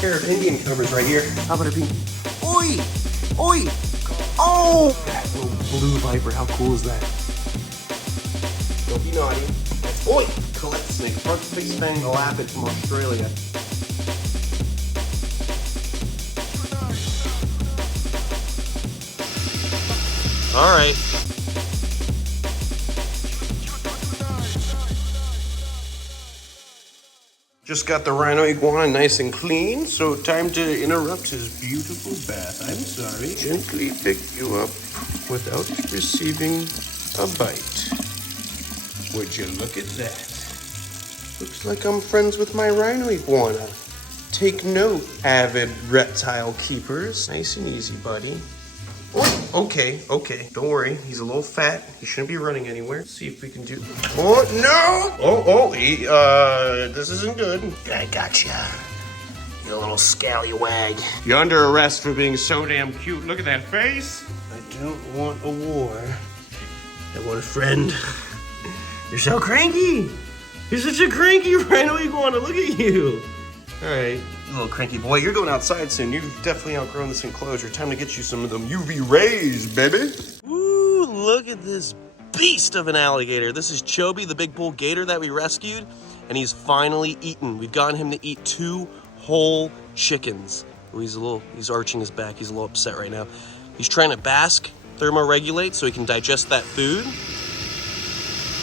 Pair of Indian cobras right here. How about a pink? Oi! Oi! Oh! That little blue viper, how cool is that? Don't be naughty. Oi! Colette snake, front face fang lapid from Australia. All right. Just got the Rhino Iguana nice and clean, so time to interrupt his beautiful bath. I'm sorry. Gently pick you up without receiving a bite. Would you look at that? Looks like I'm friends with my Rhino Iguana. Take note, avid reptile keepers. Nice and easy, buddy. Okay. Don't worry. He's a little fat. He shouldn't be running anywhere. Let's see if we can do... Oh, no! This isn't good. I gotcha. You little scallywag. You're under arrest for being so damn cute. Look at that face. I don't want a war. I want a friend. You're so cranky. You're such a cranky Rhino Iguana. Look at you. All right. Little cranky boy, you're going outside soon. You've definitely outgrown this enclosure. Time to get you some of them UV rays, baby. Woo, look at this beast of an alligator. This is Chobi, the big bull gator that we rescued, and he's finally eaten. We've gotten him to eat 2 whole chickens. Oh, he's arching his back. He's a little upset right now. He's trying to bask, thermoregulate, so he can digest that food.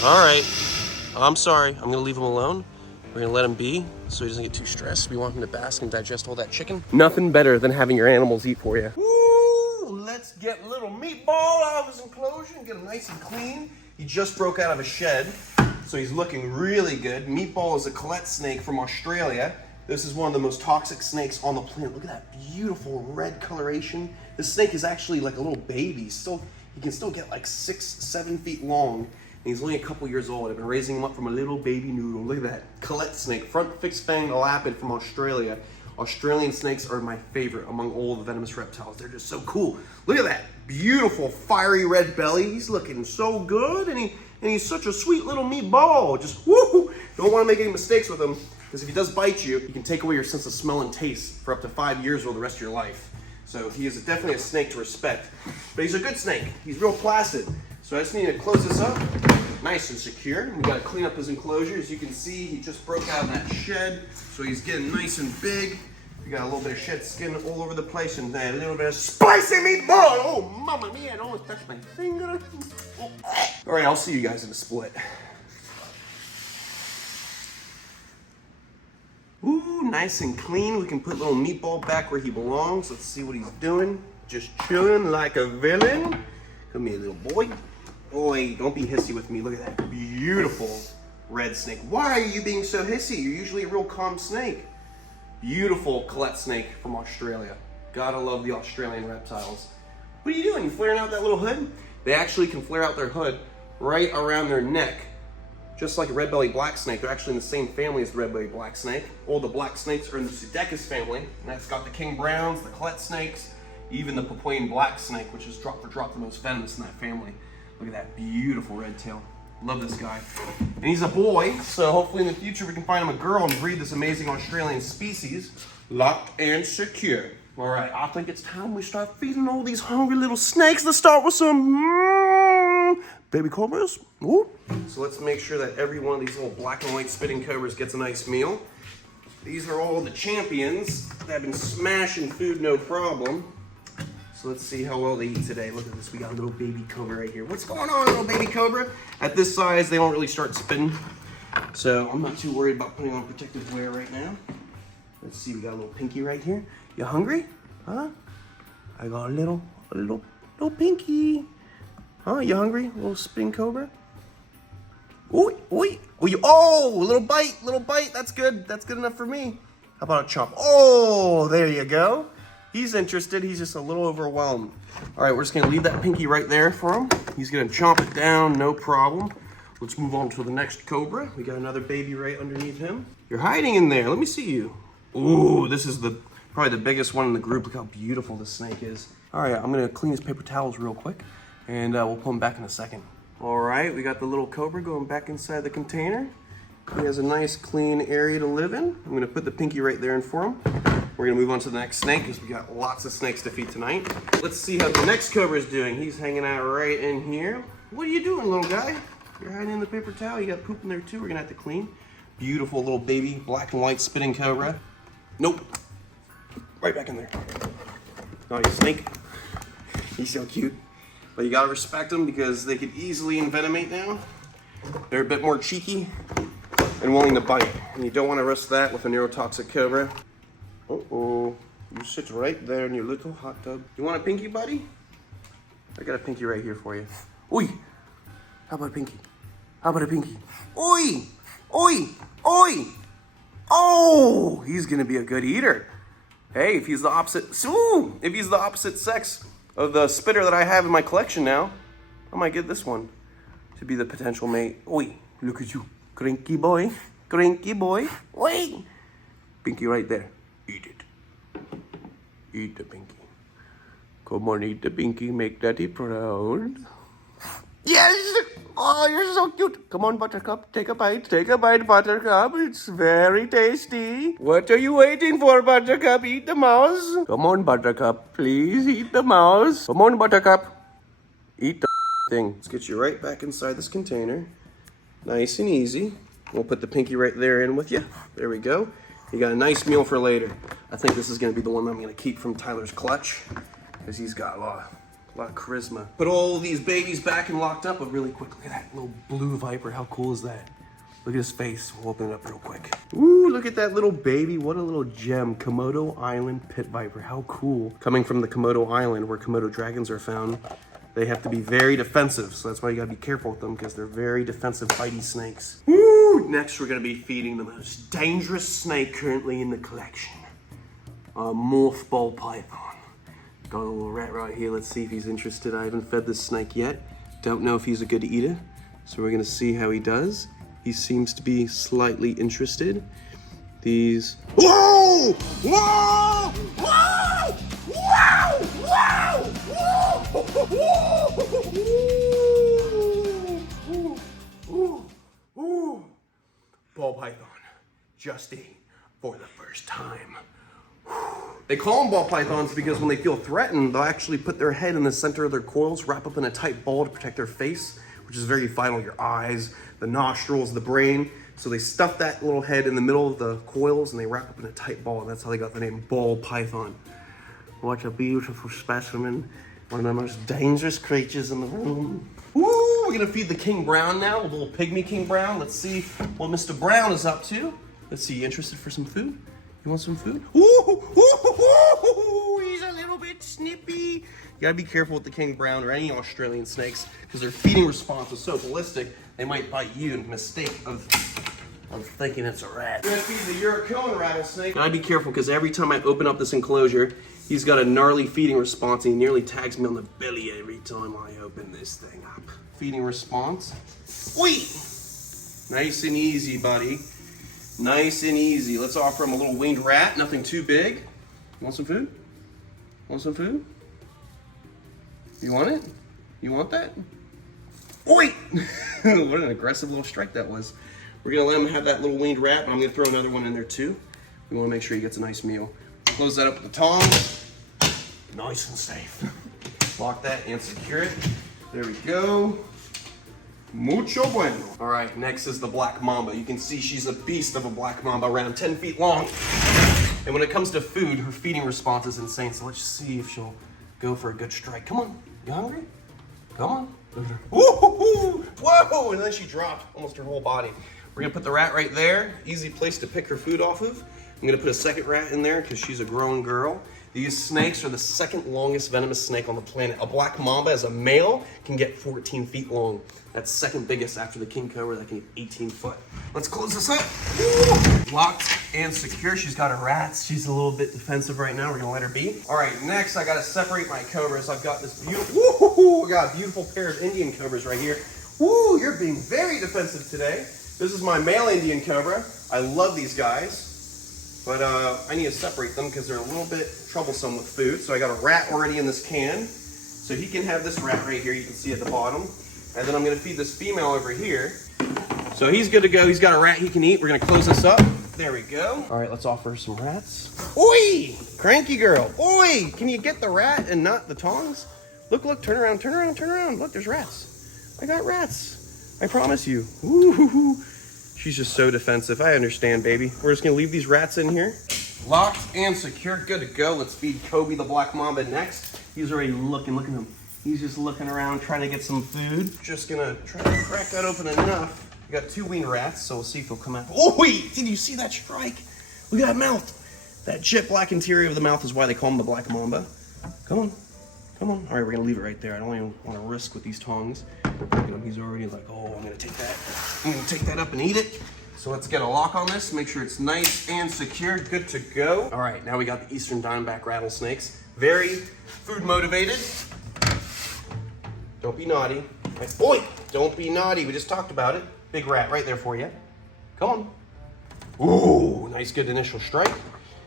All right, I'm sorry. I'm gonna leave him alone. We're gonna let him be so he doesn't get too stressed. We want him to bask and digest all that chicken. Nothing better than having your animals eat for you. Woo! Let's get little Meatball out of his enclosure and get him nice and clean. He just broke out of a shed, so he's looking really good. Meatball is a Colette snake from Australia. This is one of the most toxic snakes on the planet. Look at that beautiful red coloration. This snake is actually like a little baby. He can still get like 6-7 feet long. And he's only a couple years old. I've been raising him up from a little baby noodle. Look at that. Colette snake, front fixed fang lapid from Australia. Australian snakes are my favorite among all the venomous reptiles. They're just so cool. Look at that beautiful fiery red belly. He's looking so good, and he's such a sweet little meatball. Just woo! Don't want to make any mistakes with him, because if he does bite you, he can take away your sense of smell and taste for up to 5 years or the rest of your life. So he is definitely a snake to respect. But he's a good snake. He's real placid. So I just need to close this up, nice and secure. We gotta clean up his enclosure. As you can see, he just broke out of that shed, so he's getting nice and big. We got a little bit of shed skin all over the place, and a little bit of spicy meatball. Oh, mamma mia, it almost touched my finger. Oh. All right, I'll see you guys in a split. Ooh, nice and clean. We can put little Meatball back where he belongs. Let's see what he's doing. Just chilling like a villain. Come here, little boy. Boy, don't be hissy with me. Look at that beautiful red snake. Why are you being so hissy? You're usually a real calm snake. Beautiful Colette snake from Australia. Gotta love the Australian reptiles. What are you doing? You flaring out that little hood? They actually can flare out their hood right around their neck, just like a red-bellied black snake. They're actually in the same family as the red-bellied black snake. All the black snakes are in the Pseudechis family, and that's got the king browns, the Colette snakes, even the Papuan black snake, which is drop for drop the most venomous in that family. Look at that beautiful red tail. Love this guy. And he's a boy, so hopefully in the future we can find him a girl and breed this amazing Australian species. Locked and secure. All right, I think it's time we start feeding all these hungry little snakes. Let's start with some baby cobras. Ooh. So let's make sure that every one of these little black and white spitting cobras gets a nice meal. These are all the champions that have been smashing food no problem. So let's see how well they eat today. Look at this, we got a little baby cobra right here. What's going on, little baby cobra? At this size, they don't really start spitting. So I'm not too worried about putting on protective wear right now. Let's see, we got a little pinky right here. You hungry? Huh? I got a little pinky. Huh, you hungry, little spitting cobra? Ooh, ooh, ooh, oh, little bite, that's good. That's good enough for me. How about a chomp? Oh, there you go. He's interested, he's just a little overwhelmed. All right, we're just gonna leave that pinky right there for him. He's gonna chomp it down, no problem. Let's move on to the next cobra. We got another baby right underneath him. You're hiding in there, let me see you. Ooh, this is probably the biggest one in the group. Look how beautiful this snake is. All right, I'm gonna clean his paper towels real quick, and we'll pull him back in a second. All right, we got the little cobra going back inside the container. He has a nice clean area to live in. I'm gonna put the pinky right there in for him. We're gonna move on to the next snake because we got lots of snakes to feed tonight. Let's see how the next cobra is doing. He's hanging out right in here. What are you doing, little guy? You're hiding in the paper towel. You got poop in there too. We're gonna have to clean. Beautiful little baby, black and white spitting cobra. Nope. Right back in there. Oh, you snake. He's so cute. But you gotta respect them because they could easily envenomate now. They're a bit more cheeky and willing to bite. And you don't want to risk that with a neurotoxic cobra. Uh-oh. You sit right there in your little hot tub. You want a pinky, buddy? I got a pinky right here for you. Oi! How about a pinky? How about a pinky? Oi! Oi! Oi! Oh! He's gonna be a good eater. Hey, if he's the opposite sex of the spitter that I have in my collection now, I might get this one to be the potential mate. Oi, look at you. Cranky boy. Cranky boy. Oi. Pinky right there. Eat it. Eat the pinky. Come on, eat the pinky. Make daddy proud. Yes! Oh, you're so cute. Come on, Buttercup. Take a bite. Take a bite, Buttercup. It's very tasty. What are you waiting for, Buttercup? Eat the mouse. Come on, Buttercup. Please eat the mouse. Come on, Buttercup. Eat the thing. Let's get you right back inside this container. Nice and easy. We'll put the pinky right there in with you. There we go. You got a nice meal for later. I think this is going to be the one that I'm going to keep from Tyler's clutch because he's got a lot of charisma. Put all these babies back and locked up, but really quick, look at that little blue viper. How cool is that? Look at his face. We'll open it up real quick. Ooh, look at that little baby. What a little gem. Komodo Island pit viper. How cool. Coming from the Komodo Island where Komodo dragons are found, they have to be very defensive. So that's why you gotta be careful with them because they're very defensive, bitey snakes. Woo! Next, we're gonna be feeding the most dangerous snake currently in the collection. A morph ball python. Got a little rat right here. Let's see if he's interested. I haven't fed this snake yet. Don't know if he's a good eater. So we're gonna see how he does. He seems to be slightly interested. These. Whoa! Whoa! Whoa! Whoa! Whoa! Whoa! Ball python. Just ate for the first time. They call them ball pythons because when they feel threatened, they'll actually put their head in the center of their coils, wrap up in a tight ball to protect their face, which is very vital, your eyes, the nostrils, the brain. So they stuff that little head in the middle of the coils and they wrap up in a tight ball, and that's how they got the name ball python. What a beautiful specimen. One of the most dangerous creatures in the room. Woo, we're gonna feed the King Brown now, a little pygmy King Brown. Let's see what Mr. Brown is up to. Let's see, you interested for some food? You want some food? Ooh, he's a little bit snippy. You gotta be careful with the King Brown or any Australian snakes because their feeding response is so ballistic, they might bite you in mistake of thinking it's a rat. I'm gonna feed the European rattlesnake. Gotta be careful because every time I open up this enclosure, he's got a gnarly feeding response and he nearly tags me on the belly every time I open this thing up. Feeding response. Wait! Nice and easy, buddy. Nice and easy. Let's offer him a little winged rat, nothing too big. You want some food? Want some food? You want it? You want that? Oi! What an aggressive little strike that was. We're gonna let him have that little winged rat, but I'm gonna throw another one in there too. We wanna make sure he gets a nice meal. Close that up with the tongs. Nice and safe. Lock that and secure it. There we go. Mucho bueno. All right, next is the black mamba. You can see she's a beast of a black mamba, around 10 feet long. And when it comes to food, her feeding response is insane. So let's see if she'll go for a good strike. Come on, you hungry? Come on. Woo-hoo-hoo. Whoa, and then she dropped almost her whole body. We're gonna put the rat right there. Easy place to pick her food off of. I'm gonna put a second rat in there because she's a grown girl. These snakes are the second longest venomous snake on the planet. A black mamba as a male can get 14 feet long. That's second biggest after the king cobra that can get 18 foot. Let's close this up. Woo! Locked and secure. She's got her rats. She's a little bit defensive right now. We're gonna let her be. All right, next I gotta separate my cobras. I've got this beautiful, we got a beautiful pair of Indian cobras right here. Woo, you're being very defensive today. This is my male Indian cobra. I love these guys. But I need to separate them because they're a little bit troublesome with food. So I got a rat already in this can. So he can have this rat right here, you can see at the bottom. And then I'm gonna feed this female over here. So he's good to go. He's got a rat he can eat. We're gonna close this up. There we go. All right, let's offer some rats. Oi, cranky girl. Oi, can you get the rat and not the tongs? Look, look, turn around, turn around, turn around. Look, there's rats. I got rats. I promise you. Ooh, she's just so defensive. I understand, baby. We're just gonna leave these rats in here. Locked and secure, good to go. Let's feed Kobe the black mamba next. He's already looking, look at him. He's just looking around trying to get some food. Just gonna try to crack that open enough. We got 2 weaned rats, so we'll see if he'll come out. Oh wait, did you see that strike? Look at that mouth. That jet black interior of the mouth is why they call him the black mamba. Come on, come on. All right, we're gonna leave it right there. I don't even want to risk with these tongs. Look at him, he's already like, oh, I'm gonna take that. I'm gonna take that up and eat it. So let's get a lock on this, make sure it's nice and secure, good to go. All right, now we got the Eastern Diamondback rattlesnakes. Very food motivated. Don't be naughty. Boy, don't be naughty, we just talked about it. Big rat right there for you. Come on. Ooh, nice good initial strike.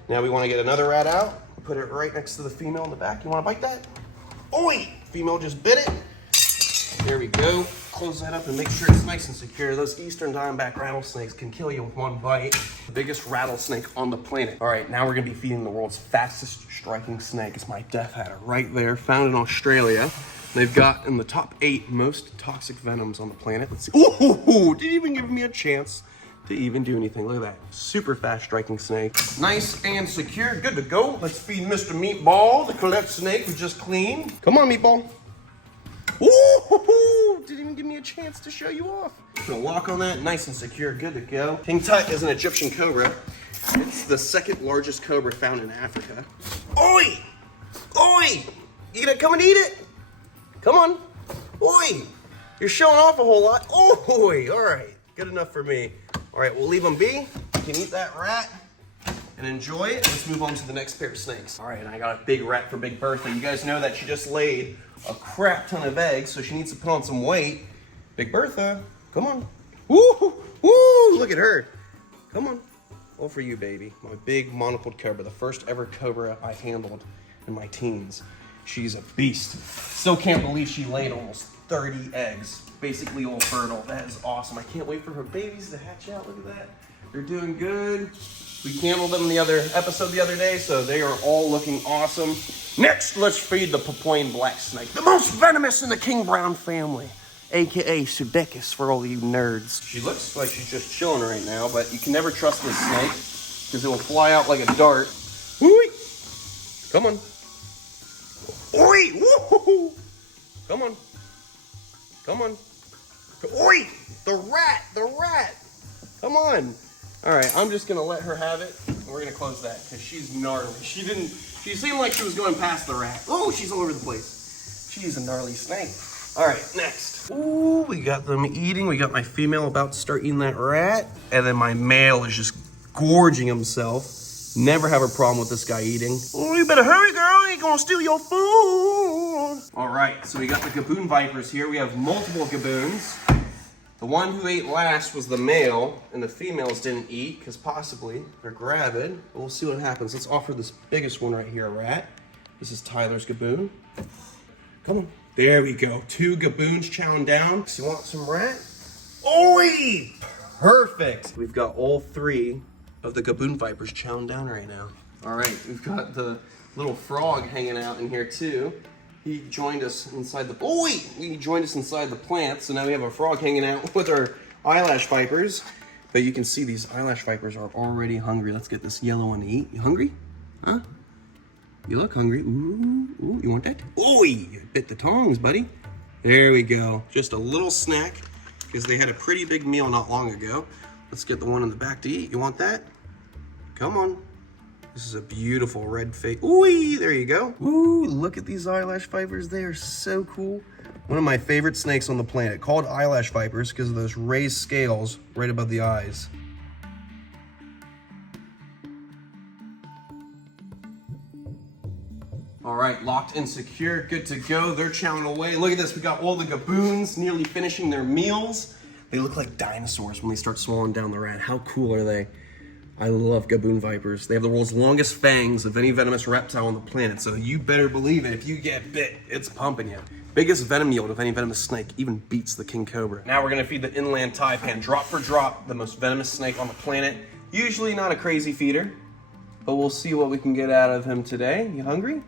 Now we want to get another rat out. Put it right next to the female in the back. You want to bite that? Oi! Female just bit it. There we go. Close that up and make sure it's nice and secure. Those Eastern Diamondback rattlesnakes can kill you with one bite. The biggest rattlesnake on the planet. All right, now we're gonna be feeding the world's fastest striking snake. It's my death adder right there, found in Australia. They've got in the top 8 most toxic venoms on the planet. Let's see. Ooh, didn't even give me a chance to even do anything. Look at that, super fast striking snake. Nice and secure, good to go. Let's feed Mr. Meatball, the Colette snake we just cleaned. Come on, Meatball. Ooh, didn't even give me a chance to show you off. Gonna lock on that, nice and secure, good to go. King Tut is an Egyptian cobra. It's the 2nd largest cobra found in Africa. Oi! Oi! You gonna come and eat it? Come on. Oi! You're showing off a whole lot. Oi! All right, good enough for me. All right, we'll leave them be. You can eat that rat and enjoy it. Let's move on to the next pair of snakes. All right, and I got a big rat for Big Bertha. You guys know that she just laid a crap ton of eggs, so she needs to put on some weight. Big Bertha, come on. Woo, woo, look at her. Come on. All for you, baby. My big monocled cobra, the first ever cobra I handled in my teens. She's a beast. Still can't believe she laid almost 30 eggs, basically all fertile. That is awesome. I can't wait for her babies to hatch out. Look at that. They're doing good. We handled them in the other episode the other day, so they are all looking awesome. Next, let's feed the Papuan black snake, the most venomous in the king brown family, aka Sudecus for all you nerds. She looks like she's just chilling right now, but you can never trust this snake because it will fly out like a dart. Woo-wee. Come on. Oi! Woo-hoo-hoo. Come on. Come on. Oi! The rat! The rat! Come on. All right, I'm just gonna let her have it, and we're gonna close that because she's gnarly. She seemed like she was going past the rat. Oh, she's all over the place. She's a gnarly snake. All right, next. Ooh, we got them eating. We got my female about to start eating that rat, and then my male is just gorging himself. Never have a problem with this guy eating. Oh, you better hurry, girl. He ain't gonna steal your food. All right, so we got the Gaboon Vipers here. We have multiple Gaboons. The one who ate last was the male, and the females didn't eat, because possibly they're gravid. But we'll see what happens. Let's offer this biggest one right here a rat. This is Tyler's Gaboon. Come on. There we go. 2 Gaboons chowing down. So you want some rat? Oi! Perfect. We've got all 3 of the Gaboon Vipers chowing down right now. All right, we've got the little frog hanging out in here too. He joined us inside the, he joined us inside the plant, so now we have a frog hanging out with our eyelash vipers. But you can see these eyelash vipers are already hungry. Let's get this yellow one to eat. You hungry? Huh? You look hungry. Ooh, ooh, you want that? Oi, you bit the tongs, buddy. There we go. Just a little snack, because they had a pretty big meal not long ago. Let's get the one in the back to eat. You want that? Come on. This is a beautiful red face. Ooh, there you go. Ooh, look at these eyelash vipers. They are so cool. One of my favorite snakes on the planet, called eyelash vipers because of those raised scales right above the eyes. All right, locked and secure, good to go. They're chowing away. Look at this, we got all the Gaboons nearly finishing their meals. They look like dinosaurs when they start swallowing down the rat. How cool are they? I love Gaboon Vipers. They have the world's longest fangs of any venomous reptile on the planet, so you better believe it. If you get bit, it's pumping you. biggest venom yield of any venomous snake, even beats the king cobra. Now we're gonna feed the inland taipan, drop for drop, the most venomous snake on the planet. Usually not a crazy feeder, but we'll see what we can get out of him today. You hungry?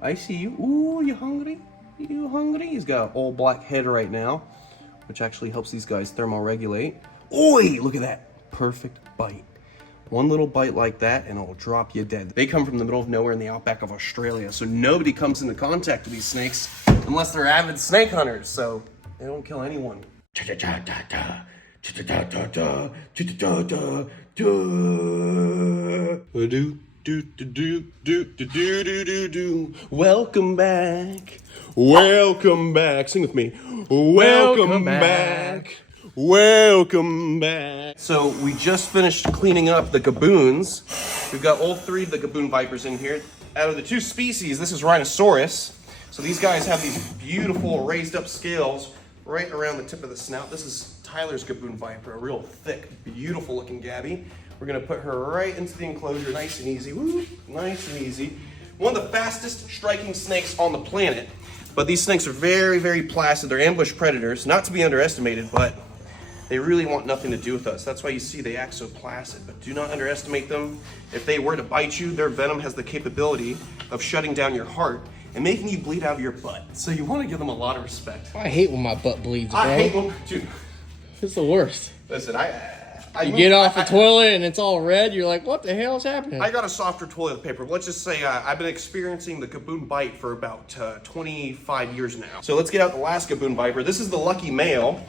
I see you. Ooh, you hungry? You hungry? He's got an old black head right now, which actually helps these guys thermoregulate. Oi, look at that. Perfect bite. One little bite like that and it'll drop you dead. They come from the middle of nowhere in the outback of Australia, so nobody comes into contact with these snakes unless they're avid snake hunters, so they don't kill anyone. Welcome back. Welcome back. Sing with me. Welcome back. Welcome back. So we just finished cleaning up the gaboons. We've got all 3 of the gaboon vipers in here. Out of the 2 species, this is Rhinoceros. So these guys have these beautiful raised up scales right around the tip of the snout. This is Tyler's gaboon viper, a real thick, beautiful looking Gabby. We're gonna put her right into the enclosure, nice and easy. Woo, nice and easy. One of the fastest striking snakes on the planet. But these snakes are very, very placid. They're ambush predators, not to be underestimated, but they really want nothing to do with us. That's why you see they act so placid, but do not underestimate them. If they were to bite you, their venom has the capability of shutting down your heart and making you bleed out of your butt. So you want to give them a lot of respect. I hate when my butt bleeds, bro. I hate when, dude. It's the worst. Listen, you get off the toilet and it's all red. You're like, what the hell is happening? I got a softer toilet paper. Let's just say I've been experiencing the gaboon bite for about 25 years now. So let's get out the last gaboon viper. This is the lucky male.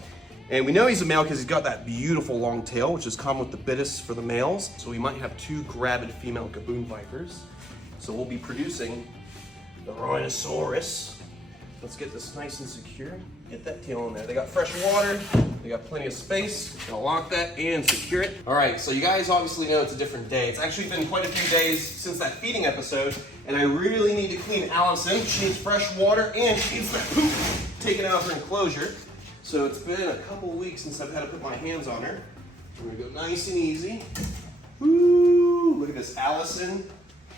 And we know he's a male because he's got that beautiful long tail, which is common with the bitis for the males. So we might have 2 gravid female gaboon vipers. So we'll be producing the Rhinoceros. Let's get this nice and secure. Get that tail in there. They got fresh water. They got plenty of space. Gonna lock that and secure it. All right, so you guys obviously know it's a different day. It's actually been quite a few days since that feeding episode, and I really need to clean Allison. She needs fresh water and she needs that poop taken out of her enclosure. So it's been a couple weeks since I've had to put my hands on her. We're gonna go nice and easy. Woo! Look at this, Allison,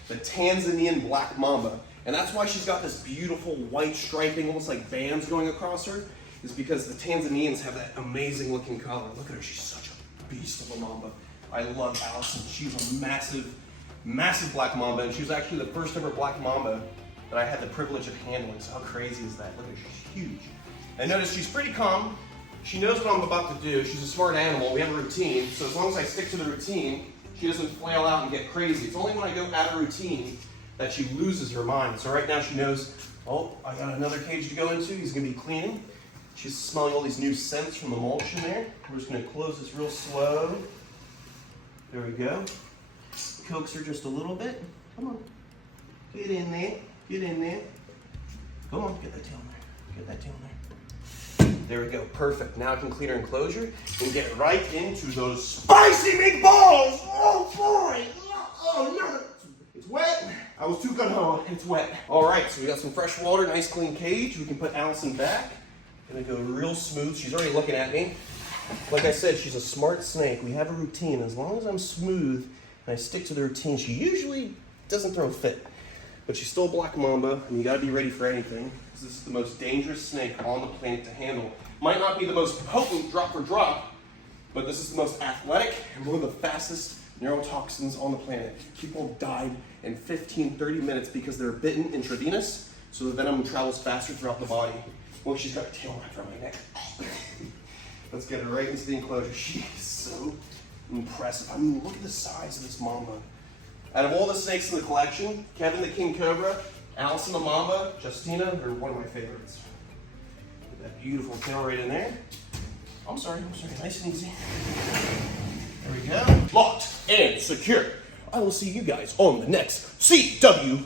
the Tanzanian black mamba. And that's why she's got this beautiful white striping, almost like bands going across her, is because the Tanzanians have that amazing looking color. Look at her, she's such a beast of a mamba. I love Allison. She's a massive, massive black mamba, and she was actually the first ever black mamba that I had the privilege of handling. So how crazy is that? Look at her, she's huge. And notice she's pretty calm. She knows what I'm about to do. She's a smart animal. We have a routine. So as long as I stick to the routine, she doesn't flail out and get crazy. It's only when I go out of routine that she loses her mind. So right now she knows, oh, I got another cage to go into. He's gonna be cleaning. She's smelling all these new scents from the mulch in there. We're just gonna close this real slow. There we go. Coax her just a little bit. Come on. Get in there. Get in there. Come on, get that tail in there. Get that tail in there. There we go, perfect. Now I can clean her enclosure and get right into those spicy meatballs. Oh boy, oh no, it's wet. I was too gung-ho, it's wet. All right, so we got some fresh water, nice clean cage. We can put Allison back. Gonna go real smooth. She's already looking at me. Like I said, she's a smart snake. We have a routine. As long as I'm smooth and I stick to the routine, she usually doesn't throw a fit. But she's still a black mamba, and you gotta be ready for anything. This is the most dangerous snake on the planet to handle. Might not be the most potent drop for drop, but this is the most athletic and one of the fastest neurotoxins on the planet. People died in 15, 30 minutes because they're bitten intravenous, so the venom travels faster throughout the body. Well, she's got a tail right from my neck. Let's get her right into the enclosure. She is so impressive. I mean, look at the size of this mamba. Out of all the snakes in the collection, Kevin the king cobra, Allison the mamba, Justina are one of my favorites. Put that beautiful tail right in there. I'm sorry, nice and easy. There we go. Locked and secure. I will see you guys on the next CWL,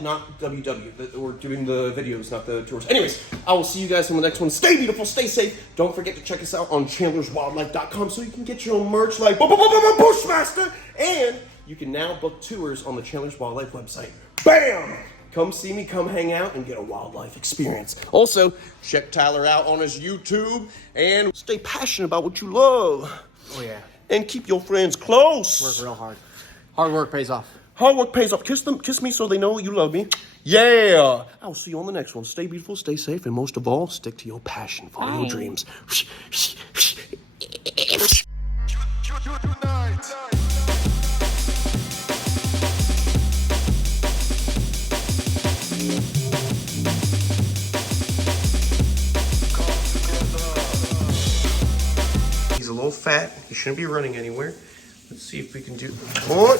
not WW. We're doing the videos, not the tours. Anyways, I will see you guys on the next one. Stay beautiful, stay safe. Don't forget to check us out on chandlerswildlife.com so you can get your own merch like Bushmaster, and you can now book tours on the Chandler's Wildlife website. Bam! Come see me, come hang out, and get a wildlife experience. Also, check Tyler out on his YouTube, and stay passionate about what you love. Oh, yeah. And keep your friends close. Work real hard. Hard work pays off. Hard work pays off. Kiss me so they know you love me. Yeah. I'll see you on the next one. Stay beautiful, stay safe, and most of all, stick to your passion, follow your dreams. He's a little fat. He shouldn't be running anywhere. Let's see if we can do. Oh.